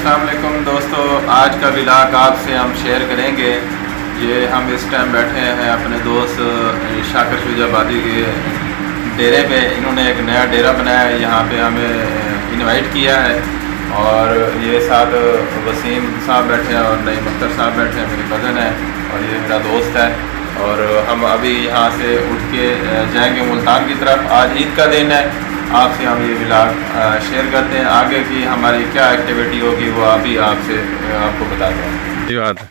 अस्सलाम वालेकुम दोस्तों, आज का व्लॉग आपसे हम शेयर करेंगे। ये हम इस टाइम बैठे हैं अपने दोस्त शाकिर शुजाबादी के डेरे पे। इन्होंने एक नया डेरा बनाया है, यहाँ पे हमें इनवाइट किया है। और ये साथ वसीम साहब बैठे हैं और नईम अख्तर साहब बैठे हैं, मेरे कज़न है और ये मेरा दोस्त है। और हम अभी यहाँ से उठ के जाएंगे मुल्तान की तरफ। आज ईद का दिन है, आपसे हम ये व्लॉग शेयर करते हैं। आगे की हमारी क्या एक्टिविटी होगी वो अभी आपको बताते हैं। ये बात है।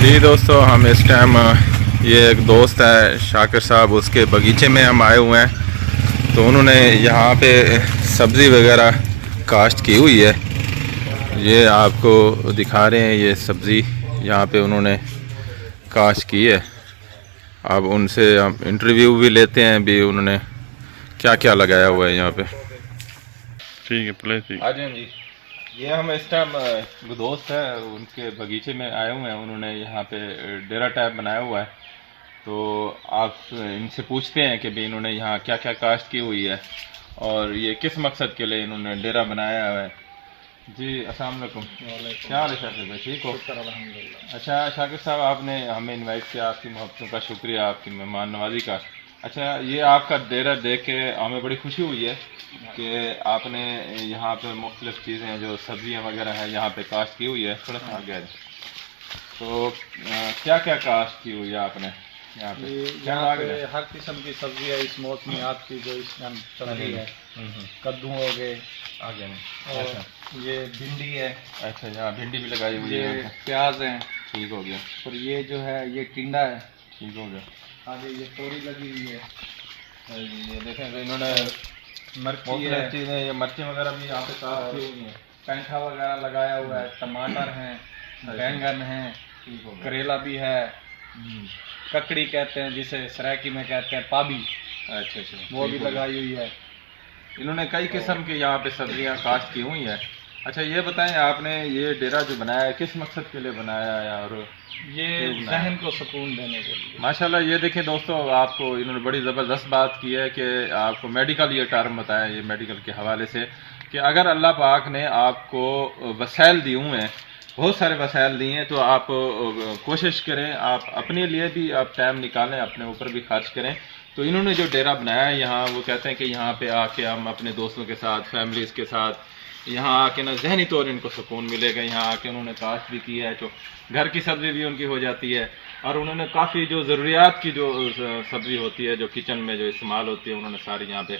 जी दोस्तों, हम इस टाइम ये एक दोस्त है शाकिर साहब, उसके बगीचे में हम आए हुए हैं। तो उन्होंने यहाँ पे सब्ज़ी वगैरह काश्त की हुई है, ये आपको दिखा रहे हैं। ये सब्ज़ी यहाँ पे उन्होंने काश्त की है। अब उनसे हम इंटरव्यू भी लेते हैं भी उन्होंने क्या क्या लगाया हुआ है यहाँ पे। ठीक है, प्ले ठीक। आ जाए जी। ये हम इस टाइम दोस्त है उनके बगीचे में आए हुए हैं। उन्होंने यहाँ पे डेरा टाइप बनाया हुआ है। तो आप इनसे पूछते हैं कि भी इन्होंने यहाँ क्या क्या काश्त की हुई है और ये किस मकसद के लिए इन्होंने डेरा बनाया हुआ है। जी अस्सलाम वालेकुम। क्या हाल है शाकिर भाई, ठीक हो? अच्छा शाकिर साहब, आपने हमें इनवाइट किया, आपकी मोहब्बतों का शुक्रिया, आपकी मेहमान नवाजी का। अच्छा, ये आपका डेरा देख के हमें बड़ी खुशी हुई है कि आपने यहाँ पे मुख्तलिफ चीज़ें जो सब्जियाँ वगैरह हैं यहाँ पे काश्त की हुई है। थोड़ा सा आगे तो क्या क्या काश्त की हुई है आपने यहाँ पे? यहाँ पे हर किस्म की सब्जी है इस मौसमी आपकी जो इस टाइम चल रही है। कद्दू हो गए आगे नहीं। और अच्छा, ये भिंडी है। अच्छा, यहाँ भिंडी भी लगाई हुई है। ये प्याज है। ठीक हो गया। और ये जो है ये टिंडा है। ठीक हो गया। आगे ये तोरी लगी हुई है। ये देखें तो इन्होंने मिर्ची है, चीज़ें, ये मिर्ची वगैरह भी यहाँ पे काश्त की हुई है। पेंठा वगैरह लगाया हुआ है, टमाटर हैं, बैंगन हैं, ठीक हो गया। करेला भी है, ककड़ी कहते हैं जिसे सरायकी में कहते हैं, पाबी, अच्छा अच्छा, वो भी लगाई हुई है। इन्होंने कई किस्म की यहाँ पे सब्जियाँ काश्त की हुई हैं। अच्छा, ये बताएं आपने ये डेरा जो बनाया है किस मकसद के लिए बनाया है और ये जहन को सुकून देने के लिए। माशाल्लाह। ये देखें दोस्तों, आपको इन्होंने बड़ी ज़बरदस्त बात की है कि आपको मेडिकल ये टर्म बताया, ये मेडिकल के हवाले से कि अगर अल्लाह पाक ने आपको वसाइल दिए हुए हैं, बहुत सारे वसाइल दिए हैं, तो आप कोशिश करें, आप अपने लिए भी आप टाइम निकालें, अपने ऊपर भी खर्च करें। तो इन्होंने जो डेरा बनाया है यहाँ, वो कहते हैं कि यहाँ पे आके हम अपने दोस्तों के साथ, फैमिलीज़ के साथ यहाँ आके ना जहनी तौर इनको सुकून मिलेगा। यहाँ आके उन्होंने काश्त भी की है, तो घर की सब्ज़ी भी उनकी हो जाती है। और उन्होंने काफ़ी जो ज़रूरियात की जो सब्ज़ी होती है, जो किचन में जो इस्तेमाल होती है, उन्होंने सारी यहाँ पे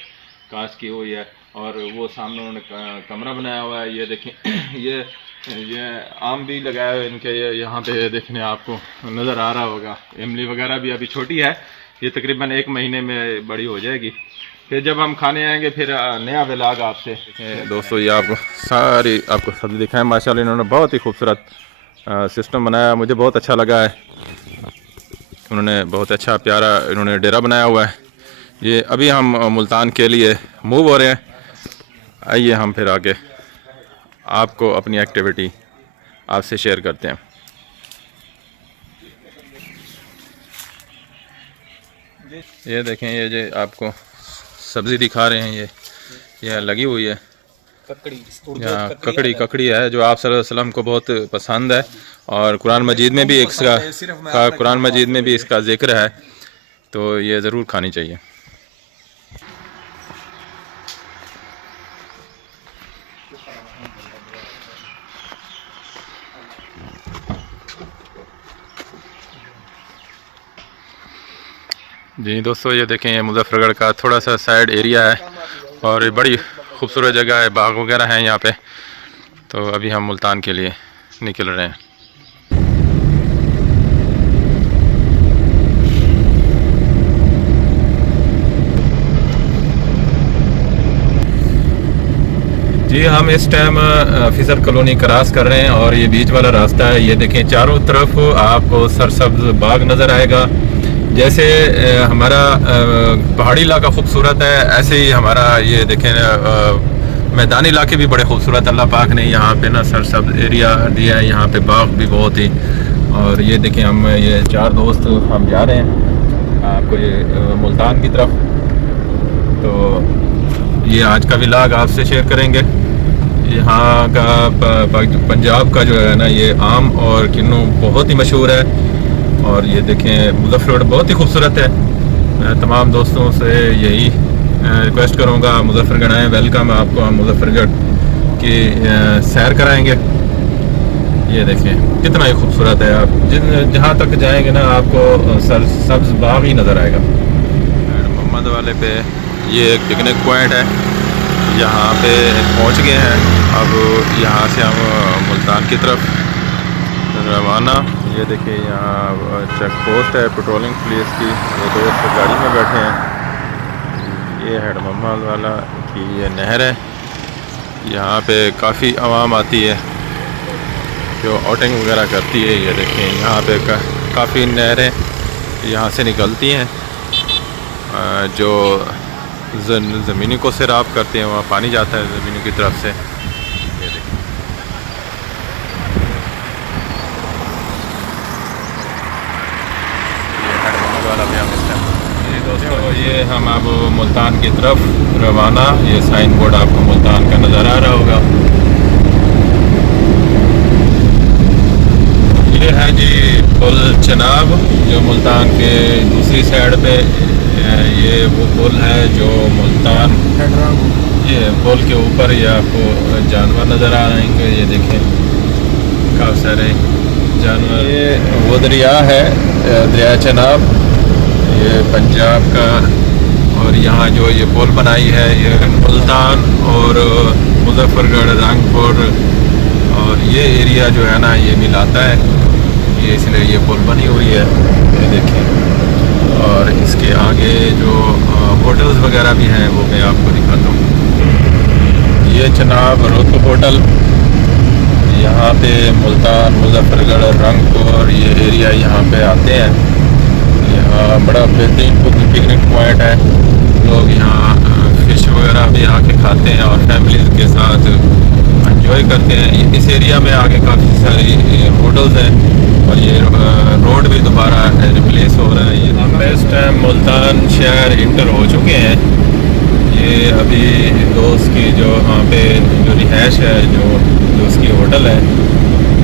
काश्त की हुई है। और वो सामने उन्होंने कमरा बनाया हुआ है। ये देखें ये आम भी लगाया हुआ है इनके, ये यहाँ पे देखने आपको नज़र आ रहा होगा। इमली वगैरह भी अभी छोटी है, ये तकरीबन 1 महीने में बड़ी हो जाएगी। फिर जब हम खाने आएंगे फिर नया व्लॉग आपसे। दोस्तों, ये आपको सब्ज़ी दिखाएं। माशाल्लाह, इन्होंने बहुत ही खूबसूरत सिस्टम बनाया, मुझे बहुत अच्छा लगा है। उन्होंने बहुत अच्छा प्यारा इन्होंने डेरा बनाया हुआ है। ये अभी हम मुल्तान के लिए मूव हो रहे हैं। आइए हम फिर आगे आपको अपनी एक्टिविटी आपसे शेयर करते हैं। ये देखें, ये जो आपको सब्ज़ी दिखा रहे हैं, ये लगी हुई है यहाँ ककड़ी है, जो आप सल्लल्लाहु अलैहि वसल्लम को बहुत पसंद है। और कुरान मजीद में भी इसका जिक्र है, तो ये ज़रूर खानी चाहिए। जी दोस्तों, ये देखें, ये मुजफ्फरगढ़ का थोड़ा सा साइड एरिया है और ये बड़ी खूबसूरत जगह है, बाग वगैरह हैं यहाँ पे। तो अभी हम मुल्तान के लिए निकल रहे हैं। जी, हम इस टाइम फिजर कॉलोनी क्रॉस कर रहे हैं और ये बीच वाला रास्ता है। ये देखें, चारों तरफ आपको सरसब्ज बाग नज़र आएगा। जैसे हमारा पहाड़ी इलाका खूबसूरत है, ऐसे ही हमारा ये देखें मैदानी इलाके भी बड़े खूबसूरत अल्लाह पाक ने यहाँ पे ना सरसब्ज एरिया दिया है। यहाँ पे बाग भी बहुत ही। और ये देखें, हम ये 4 दोस्त हम जा रहे हैं आपको ये मुल्तान की तरफ। ये आज का व्लॉग आपसे शेयर करेंगे। यहाँ का पंजाब का जो है ना, ये आम और किन्नू बहुत ही मशहूर है। और ये देखें मुजफ्फरगढ़ बहुत ही खूबसूरत है। मैं तमाम दोस्तों से यही रिक्वेस्ट करूँगा, मुजफ्फरगढ़ आएँ, वेलकम आपको। हम मुजफ्फरगढ़ की सैर कराएंगे। ये देखें कितना ही खूबसूरत है। आप जहाँ तक जाएंगे ना, आपको सब्ज बाग ही नज़र आएगा। मोहम्मद वाले पे ये एक पिकनिक पॉइंट है, यहाँ पे पहुँच गए हैं। अब यहाँ से हम मुल्तान की तरफ रवाना। ये देखिए यहाँ चेक पोस्ट है पेट्रोलिंग पुलिस की। ये दोस्त गाड़ी में बैठे हैं। ये हेड मोहम्मद वाला की ये नहर है। यहाँ पे काफ़ी आवाम आती है जो आउटिंग वगैरह करती है। ये देखें यहाँ पे काफ़ी नहरें यहाँ से निकलती हैं जो ज़मीनी को सैराब करते हैं। वहाँ पानी जाता है ज़मीनी की तरफ से। ये देखें ये हेड मोहम्मद वाला भी हम इस टाइम। ये दोस्तों ये हम अब मुल्तान की तरफ रवाना। ये साइन बोर्ड आपको मुल्तान का नज़र आ रहा होगा। ये है जी पुल चनाब, जो मुल्तान के दूसरी साइड पे। ये वो पुल है जो मुल्तान, ये पुल के ऊपर ये आपको जानवर नज़र आ रहेंगे। ये देखें काफ़ी सारे जानवर। ये वो दरिया है, दरिया चनाब, ये पंजाब का। और यहाँ जो ये पुल बनाई है, ये मुल्तान और मुजफ्फरगढ़, रंगपुर और ये एरिया जो है ना, ये मिलाता है। ये इसलिए ये पुल बनी हुई है। ये देखें। और इसके आगे जो होटल्स वगैरह भी हैं वो मैं आपको दिखाता हूँ। ये चनाब रुत होटल, यहाँ पे मुल्तान, मुजफ्फरगढ़, रंगपुर ये एरिया यहाँ पे आते हैं। यहाँ बड़ा बेहतरीन पिकनिक पॉइंट है। लोग यहाँ फ़िश वगैरह भी आके खाते हैं और फैमिली के साथ एंजॉय करते हैं। इस एरिया में आगे काफ़ी सारी होटल्स हैं और ये रोड भी दोबारा रिप्लेस हो रहा है। ये हम इस टाइम मुल्तान शहर इंटर हो चुके हैं। ये अभी दोस्त की जो वहाँ पे जो रिहाइश है, जो उसकी होटल है,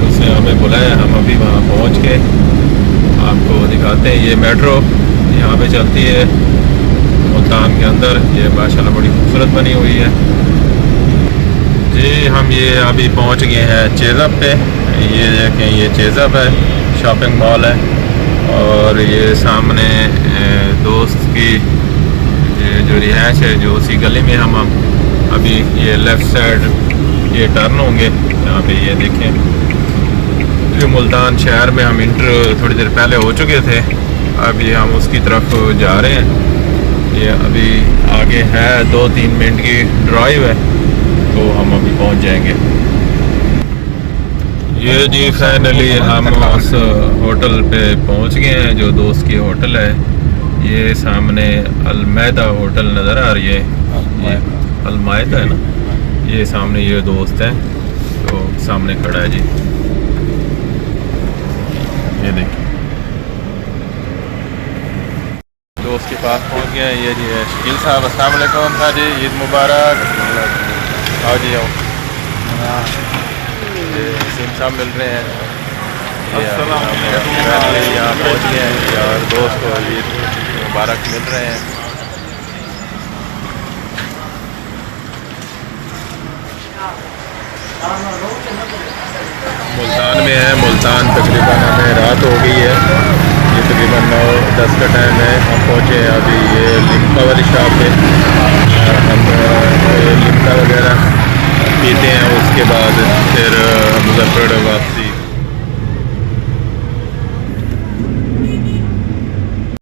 उसने हमें बुलाया। हम अभी वहाँ पहुँच के आपको दिखाते हैं। ये मेट्रो यहाँ पे चलती है मुल्तान के अंदर। ये माशाल्लाह बड़ी खूबसूरत बनी हुई है जी। हम ये अभी पहुँच गए हैं चेज़अप पे। ये देखें ये चेज़अप है, शॉपिंग मॉल है। और ये सामने दोस्त की जो रिहाइश है, जो उसी गली में हम अभी ये लेफ़्ट साइड ये टर्न होंगे यहाँ पे। ये देखें जो मुल्तान शहर में हम इंटर थोड़ी देर पहले हो चुके थे। अभी हम उसकी तरफ जा रहे हैं। ये अभी आगे है 2-3 मिनट की ड्राइव है, तो हम अभी पहुँच जाएंगे। ये जी फाइनली हम उस होटल पे पहुंच गए हैं जो दोस्त की होटल है। ये सामने अलमैदा होटल नज़र आ रही है। ये अलमैदा है ना। ये सामने ये दोस्त है तो सामने खड़ा है जी। ये देखिए दोस्त के पास पहुंच गए हैं। ये जी है शकील साहब, अस्सलाम वालेकुम। था जी, ईद मुबारक। आओ जी आओ। सिम साहब मिल रहे हैं। यहाँ पहुँच गए हैं और दोस्त को ईद मुबारक मिल रहे हैं। मुल्तान में है। मुल्तान तकरीबन हमें रात हो गई है। ये तकरीबन 9-10 का टाइम है। हम पहुँचे हैं अभी ये लिम्का वाली शॉप पे। हम लिम्का वगैरह पीते हैं, उसके बाद फिर मुजफ्फरगढ़ वापसी